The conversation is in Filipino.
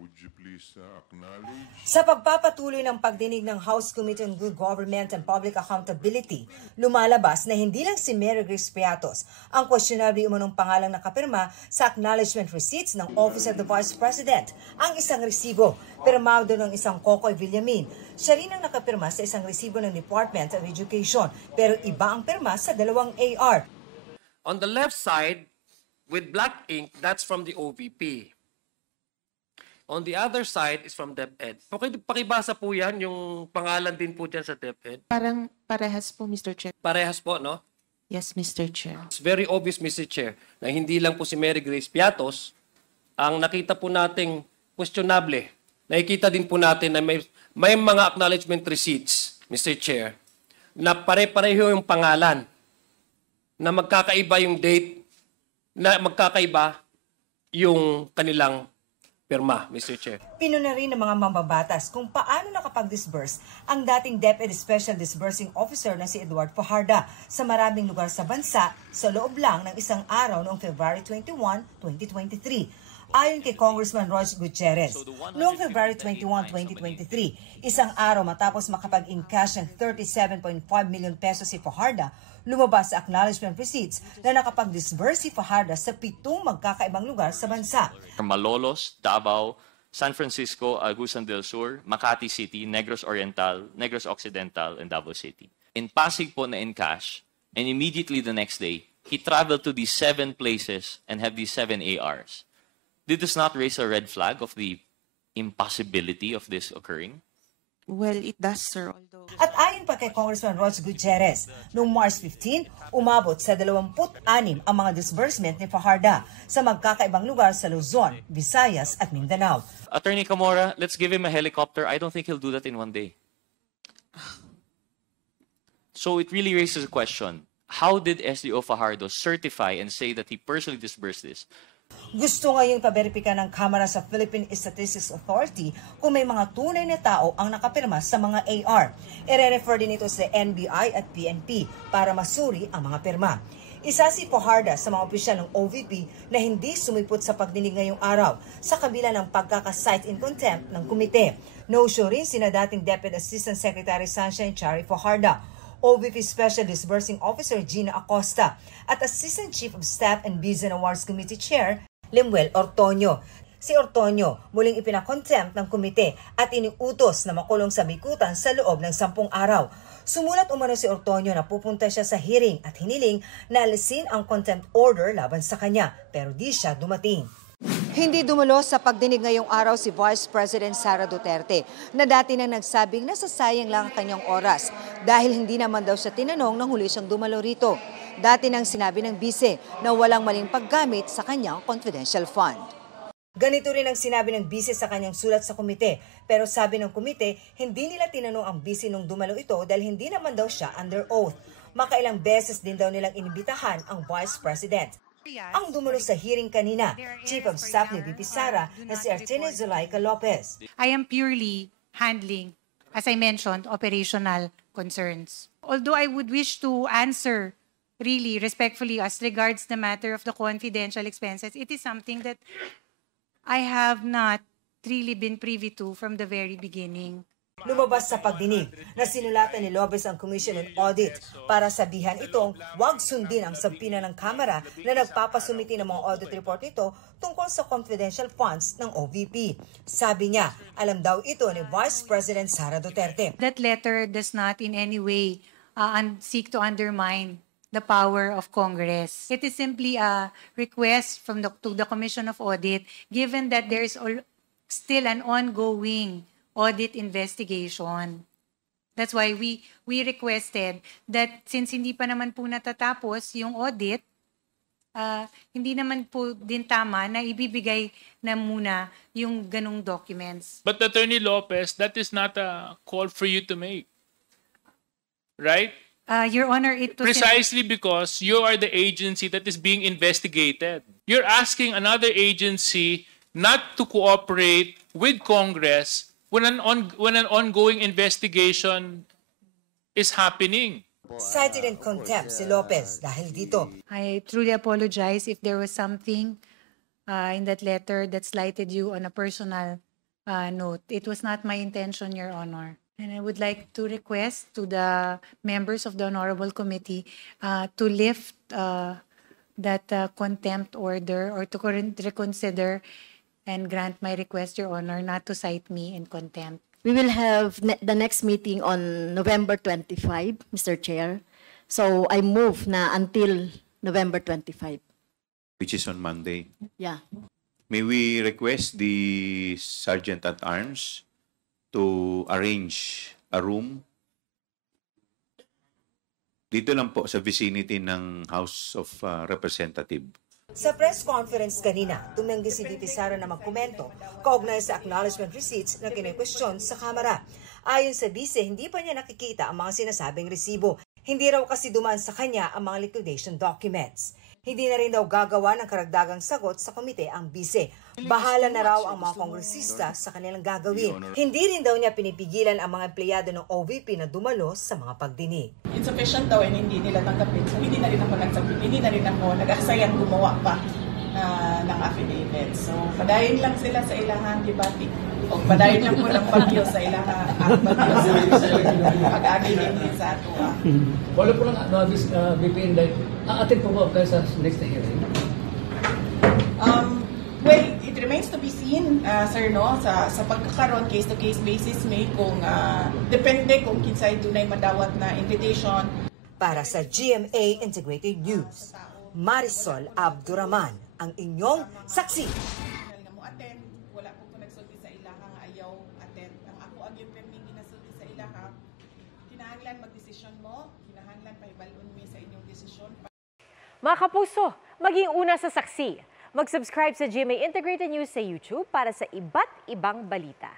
Would you please acknowledge? Sa pagpapatuloy ng pagdinig ng House Committee on Good Government and Public Accountability, lumalabas na hindi lang si Mary Grace Piatos ang questionable umunong pangalang nakapirma sa acknowledgement receipts ng Office of the Vice President. Ang isang resibo, pirmado ng isang Kokoy Villamin. Siya rin ang nakapirma sa isang resibo ng Department of Education, pero iba ang pirma sa dalawang AR. On the left side, with black ink, that's from the OVP. On the other side is from DepEd. Okay, pakibasa po yan, yung pangalan din po dyan sa DepEd. Parang parehas po, Mr. Chair. Parehas po, no? Yes, Mr. Chair. It's very obvious, Mr. Chair, na hindi lang po si Mary Grace Piatos ang nakita po nating questionable. Nakikita din po natin na may mga acknowledgement receipts, Mr. Chair, na pare-pareho yung pangalan, na magkakaiba yung date, na magkakaiba yung kanilang pirma, Mr. Chair. Pinuna rin ng mga mambabatas kung paano nakapag-disburse ang dating DepEd Special Disbursing Officer na si Edward Fajarda sa maraming lugar sa bansa sa loob lang ng isang araw noong February 21, 2023. Ayon kay Congressman Roy Gutierrez, noong February 21, 2023, isang araw matapos makapag-encash ng 37.5 million pesos si Fajarda, lumabas sa acknowledgement receipts na nakapag-disburse si Fajarda sa 7 magkakaibang lugar sa bansa. Malolos, Davao, San Francisco, Agusan del Sur, Makati City, Negros Oriental, Negros Occidental, and Davao City. In Pasig po na encash, and immediately the next day, he traveled to these 7 places and have these 7 ARs. Did this not raise a red flag of the impossibility of this occurring? Well, it does, sir. At ayon pa kay Congressman Roy Gutierrez, noong March 15, umabot sa 26 ang mga disbursement ni Fajarda sa magkakaibang lugar sa Luzon, Visayas at Mindanao. Attorney Camora, let's give him a helicopter. I don't think he'll do that in one day. So it really raises a question. How did SDO Fajardo certify and say that he personally disbursed this? Gusto ngayong paberipika ng Kamara sa Philippine Statistics Authority kung may mga tunay na tao ang nakapirma sa mga AR. Ire-refer din ito sa NBI at PNP para masuri ang mga pirma. Isa si Fajarda sa mga opisyal ng OVP na hindi sumipot sa pagdinig ngayong araw sa kabila ng pagkaka-cite in contempt ng komite. No-show rin sina dating Deputy Assistant Secretary Sunshine Chari Fajarda, OVP Special Disbursing Officer Gina Acosta at Assistant Chief of Staff and Bids and Awards Committee Chair Lemuel Ortonio. Si Ortonio muling ipinakontempt ng komite at iniutos na makulong sa bikutan sa loob ng 10 araw. Sumulat umano si Ortonio na pupunta siya sa hearing at hiniling na alisin ang contempt order laban sa kanya pero di siya dumating. Hindi dumalo sa pagdinig ngayong araw si Vice President Sara Duterte na dati nang nagsabing nasasayang lang ang kanyang oras dahil hindi naman daw siya tinanong nang huli siyang dumalo rito. Dati nang sinabi ng bise na walang maling paggamit sa kanyang confidential fund. Ganito rin ang sinabi ng bise sa kanyang sulat sa komite, pero sabi ng komite hindi nila tinanong ang bise nung dumalo ito dahil hindi naman daw siya under oath. Makailang beses din daw nilang inibitahan ang Vice President. Ang dumalo sa hearing kanina, Chief of Staff ni VP Sara na si Artene Zulaika Lopez. I am purely handling, as I mentioned, operational concerns. Although I would wish to answer really respectfully as regards the matter of the confidential expenses, it is something that I have not really been privy to from the very beginning. Lumabas sa pagdinig na sinulatan ni Lopez ang Commission on Audit para sabihan itong huwag sundin ang sampina ng Kamara na nagpapasumiti ng mga audit report nito tungkol sa confidential funds ng OVP. Sabi niya, alam daw ito ni Vice President Sara Duterte. That letter does not in any way seek to undermine the power of Congress. It is simply a request from to the Commission of Audit, given that there is still an ongoing audit investigation. That's why we requested that since hindi pa naman po natatapos yung audit, hindi naman po din tama na ibibigay na muna yung ganong documents. But Attorney Lopez, that is not a call for you to make. Right? Your Honor, it was precisely because you are the agency that is being investigated. You're asking another agency not to cooperate with Congress when an ongoing investigation is happening. Cited in contempt si Lopez dahil dito. I truly apologize if there was something in that letter that slighted you on a personal note. It was not my intention, Your Honor. And I would like to request to the members of the Honorable Committee to lift that contempt order or to reconsider and grant my request, Your Honor, not to cite me in contempt. We will have the next meeting on November 25, Mr. Chair. So I move na until November 25. Which is on Monday. Yeah. May we request the Sergeant at Arms to arrange a room dito lang po sa vicinity ng House of Representative. Sa press conference kanina, tumanggi si VP Sara na magkomento kaugnay sa acknowledgement receipts na kine-question sa Kamara. Ayon sa bise, hindi pa niya nakikita ang mga sinasabing resibo. Hindi raw kasi dumaan sa kanya ang mga liquidation documents. Hindi na rin daw gagawa ng karagdagang sagot sa komite ang bise. Bahala na raw ang mga kongresista sa kanilang gagawin. Hindi rin daw niya pinipigilan ang mga empleyado ng OVP na dumalo sa mga pagdinig. Insufficient daw and hindi nila tanggapin. So hindi na rin ako nagsabit, hindi na rin ako nag-asayang gumawa pa ng affidavit. So padayon lang sila sa ilahang debate. O padayon lang po ng bagyo sa ilahang bagyo sa pag-agi din sa ato. Wala po lang VP Inday. Atin po ba kayo sa next na hearing? Well, it remains to be seen, sir, no? Sa pagkakaroon, case-to-case basis may kung depende kung kinsay dunay madawat na invitation. Para sa GMA Integrated News, Marisol Abduraman, ang inyong saksi. Nga mo attend, wala po nagsulti sa ilaha nga ayaw attend. Ang ako ang yung perming ginasulti sa ilaha, kinahanglan magdesisyon mo, kinahanglan pahibalon mi sa inyong desisyon. Mga kapuso, maging una sa saksi. Mag-subscribe sa GMA Integrated News sa YouTube para sa iba't ibang balita.